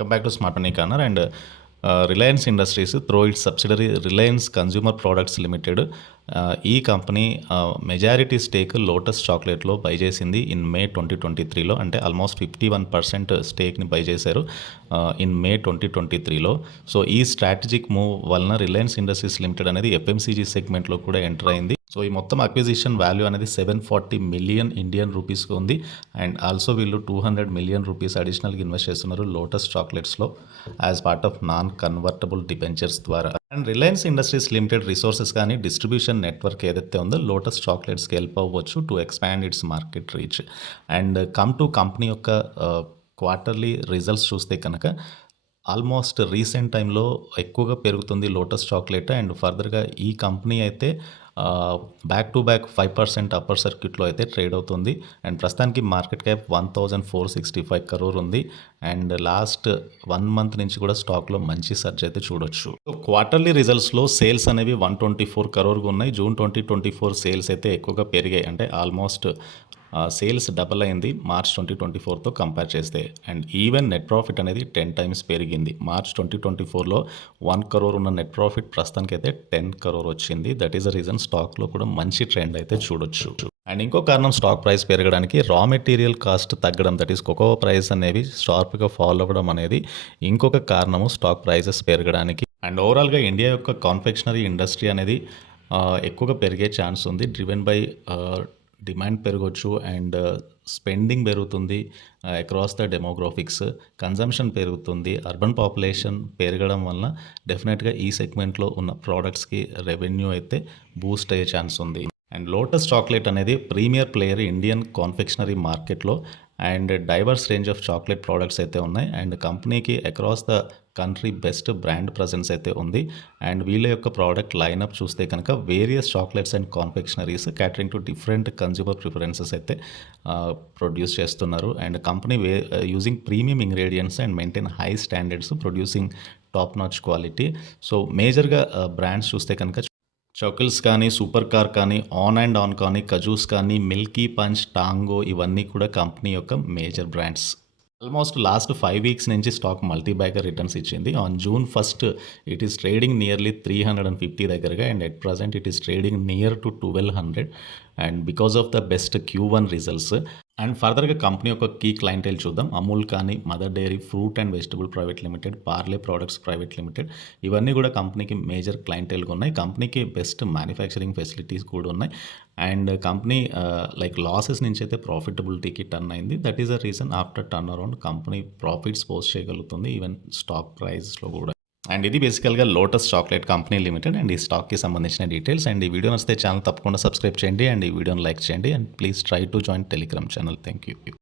Welcome back to Smart Money Corner. And Reliance Industries, through its subsidiary Reliance Consumer Products Limited, ఈ company majority stake Lotus చాక్లెట్లో buy చేసింది in May 2023లో. అంటే almost 51% స్టేక్ని buy చేశారు in May 2023లో. So ఈ strategic move వలన రిలయన్స్ ఇండస్ట్రీస్ లిమిటెడ్ అనేది ఎఫ్ఎంసీజీ సెగ్మెంట్లో కూడా ఎంటర్ అయింది. సో ఈ మొత్తం అక్విజిషన్ వాల్యూ అనేది 740 మిలియన్ ఇండియన్ రూపీస్కి ఉంది. అండ్ ఆల్సో వీళ్ళు 200 మిలియన్ రూపీస్ అడిషనల్గా ఇన్వెస్ట్ చేస్తున్నారు లోటస్ చాక్లెట్స్లో as part of non convertible debentures ద్వారా. And Reliance Industries Limited resources కానీ డిస్ట్రిబ్యూషన్ నెట్వర్క్ ఏదైతే ఉందో లోటస్ చాక్లెట్స్కి హెల్ప్ అవ్వచ్చు to expand its market reach. And come to company యొక్క క్వార్టర్లీ రిజల్ట్స్ చూస్తే కనుక ఆల్మోస్ట్ రీసెంట్ టైంలో ఎక్కువగా పెరుగుతుంది లోటస్ చాక్లెట్. అండ్ ఫర్దర్గా ఈ కంపెనీ అయితే బ్యాక్ టు బ్యాక్ 5% అప్పర్ సర్క్యూట్లో అయితే ట్రేడ్ అవుతుంది. అండ్ ప్రస్తుతానికి మార్కెట్ క్యాప్ 1465 crore ఉంది. అండ్ లాస్ట్ 1 month నుంచి కూడా స్టాక్లో మంచి సర్జ్ అయితే చూడొచ్చు. క్వార్టర్లీ రిజల్ట్స్లో సేల్స్ అనేవి 124 crore ఉన్నాయి. జూన్ 2024 సేల్స్ అయితే ఎక్కువగా పెరిగాయి. అంటే ఆల్మోస్ట్ సేల్స్ డబల్ అయింది మార్చ్ 2024తో కంపేర్ చేస్తే. అండ్ ఈవెన్ నెట్ ప్రాఫిట్ అనేది 10 times పెరిగింది. మార్చ్ 2024లో 1 crore ఉన్న నెట్ ప్రాఫిట్ ప్రస్తుతానికి అయితే 10 crore వచ్చింది. దట్ ఈస్ ద రీజన్ స్టాక్లో కూడా మంచి ట్రెండ్ అయితే చూడొచ్చు. అండ్ ఇంకో కారణం స్టాక్ ప్రైస్ పెరగడానికి రా మెటీరియల్ కాస్ట్ తగ్గడం, దట్ ఈస్ కోకో ప్రైస్ అనేవి షార్ప్గా ఫాలో అవ్వడం అనేది ఇంకొక కారణము స్టాక్ ప్రైసెస్ పెరగడానికి. అండ్ ఓవరాల్గా ఇండియా యొక్క కాన్ఫెక్షనరీ ఇండస్ట్రీ అనేది ఎక్కువగా పెరిగే ఛాన్స్ ఉంది. డ్రివెన్ బై డిమాండ్ పెరగవచ్చు అండ్ స్పెండింగ్ పెరుగుతుంది అక్రాస్ ద డెమోగ్రాఫిక్స్, కన్జంప్షన్ పెరుగుతుంది, అర్బన్ పాపులేషన్ పెరగడం వలన డెఫినెట్గా ఈ సెగ్మెంట్లో ఉన్న ప్రోడక్ట్స్కి రెవెన్యూ అయితే బూస్ట్ అయ్యే ఛాన్స్ ఉంది. అండ్ లోటస్ చాక్లెట్ అనేది ప్రీమియర్ ప్లేయర్ ఇండియన్ కాన్ఫెక్షనరీ మార్కెట్లో. And diverse range of chocolate products అయితే ఉన్నాయి. అండ్ కంపెనీకి across the country best brand presence అయితే ఉంది. అండ్ వీళ్ళ యొక్క ప్రోడక్ట్ లైనప్ చూస్తే కనుక various chocolates and confectioneries catering to different consumer preferences అయితే ప్రొడ్యూస్ చేస్తున్నారు. And company using premium ingredients and maintain high standards, producing top notch quality. So మేజర్గా brands చూస్తే కనుక చోకిల్స్ కానీ, సూపర్ కార్ కానీ, ఆన్ అండ్ ఆన్ కానీ, కజూస్ కానీ, మిల్కీ పంచ్, టాంగో ఇవన్నీ కూడా కంపెనీ యొక్క major brands. Almost last 5 weeks నుంచి స్టాక్ మల్టీ బ్యాగర్ రిటర్న్స్ ఇచ్చింది. On June 1st it is trading nearly 350 దగ్గరగా. And at present it is trading near to 1200. And because of the best Q1 results. And ఫర్దర్గా company యొక్క key clientele చూద్దాం. అమూల్ కానీ, mother dairy, fruit and vegetable private limited, Parle products private limited ఇవన్నీ కూడా కంపెనీకి major క్లయింటైల్గా ఉన్నాయి. కంపెనీకి బెస్ట్ మ్యానుఫ్యాక్చరింగ్ ఫెసిలిటీస్ కూడా ఉన్నాయి. అండ్ కంపెనీ లైక్ లాసెస్ నుంచి అయితే ప్రాఫిటబిలిటీకి టర్న్ అయింది. That is the reason after turn around company profits post చేయగలుగుతుంది ఈవెన్ స్టాక్ ప్రైస్లో కూడా. అండ్ ఇది బేసికల్గా Lotus chocolate company limited and ఈ స్టాక్కి సంబంధించిన డీటెయిల్స్. అండ్ ఈ వీడియో నచ్చితే ఛానల్ తప్పకుండా సబ్స్క్రైబ్ చేయండి అండ్ ఈ వీడియోని లైక్ చేయండి. And please try to join Telegram channel. Thank you.